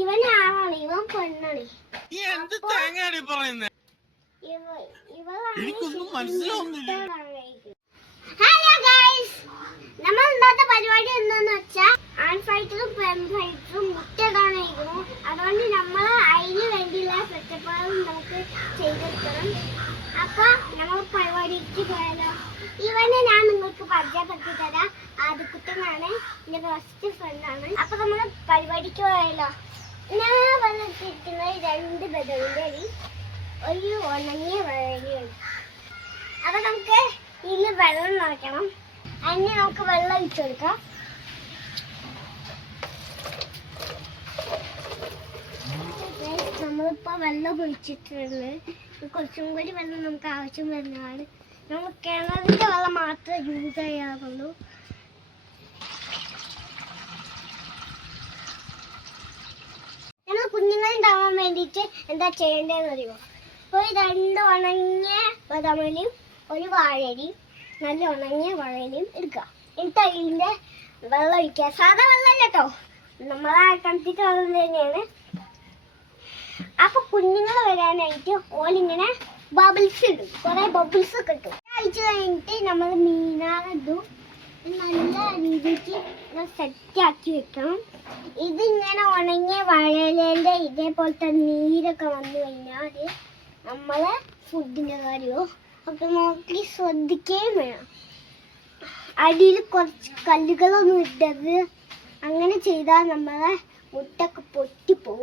ഇവനാണോ ഇവൻ പെണ്ണാണ്. Hello guys, നമ്മൾ ഇന്നത്തെ പരിപാടി എന്താന്ന് വെച്ചാൽ ആൺഫൈറ്ററും പെൺഫൈറ്ററും മുട്ടയിടാനായിരുന്നു. അതുകൊണ്ട് നമ്മൾ അതിന് വേണ്ടിയുള്ള സെറ്റപ്പുകളും നമുക്ക് ചെയ്തെടുക്കണം. അപ്പൊ നമ്മൾ പരിപാടിക്ക് പോയാലോ. ഇവനെ ഞാൻ നിങ്ങൾക്ക് പരിചയപ്പെടുത്തി തരാം. ആദ്യക്കുട്ടനാണ്, എന്റെ ഫസ്റ്റ് ഫ്രണ്ടാണ്. അപ്പൊ നമ്മൾ പരിപാടിക്ക് പോയാലോ. ഞാൻ വന്നിട്ടിരിക്കുന്നത് 2 ബദലിന്റെ ഒരു ഉണങ്ങിയ വെള്ളരിയാണ്. അപ്പൊ നമുക്ക് ഇതിൽ വെള്ളം നിറയ്ക്കണം. അതിന് നമുക്ക് വെള്ളം ഒഴിച്ചു കൊടുക്കാം. നമ്മളിപ്പോ വെള്ളം ഒഴിച്ചിട്ടുണ്ട്. കുറച്ചും കൂടി വെള്ളം നമുക്ക് ആവശ്യം വരുന്നതാണ്. നമ്മൾ കിണറിന്റെ വെള്ളം മാത്രമേ യൂസ് ചെയ്യാറുള്ളൂ. ഞങ്ങൾ കുഞ്ഞുങ്ങളുണ്ടാവാൻ വേണ്ടിയിട്ട് എന്താ ചെയ്യേണ്ടതെന്ന് അറിയുമോ? ഒരു 2 ഉണങ്ങിയ ബദാമലിയും ഒരു വാഴയിലയും, നല്ല ഉണങ്ങിയ വാഴയിലയും എടുക്കുക. എന്നിട്ട് അതിൻ്റെ വെള്ളം ഒഴിക്കുക. സാധാ വെള്ളമല്ല കേട്ടോ, നമ്മളെ കിണറ്റിട്ട് വെള്ളം തന്നെയാണ്. അപ്പൊ കുഞ്ഞുങ്ങൾ വരാനായിട്ട് ഓലിങ്ങനെ ബബിൾസ് ഇടും. കുറെ ബബിൾസ് ഒക്കെ ഇട്ടു. ഒഴിച്ച് കഴിഞ്ഞിട്ട് നമ്മൾ മീനാറിടും. നല്ല രീതിക്ക് സെറ്റാക്കി വെക്കണം. ഇതിങ്ങനെ ഉണങ്ങിയ വാഴയിലേൻ്റെ ഇതേപോലത്തെ നീരൊക്കെ വന്നു കഴിഞ്ഞാൽ നമ്മളെ ഫുഡിൻ്റെ കാര്യമോ ഒക്കെ നോക്കി ശ്രദ്ധിക്കുകയും വേണം. അടിയിൽ കുറച്ച് കല്ലുകളൊന്നും ഇട്ടത്. അങ്ങനെ ചെയ്താൽ നമ്മളെ മുട്ടൊക്കെ പൊട്ടിപ്പോവും.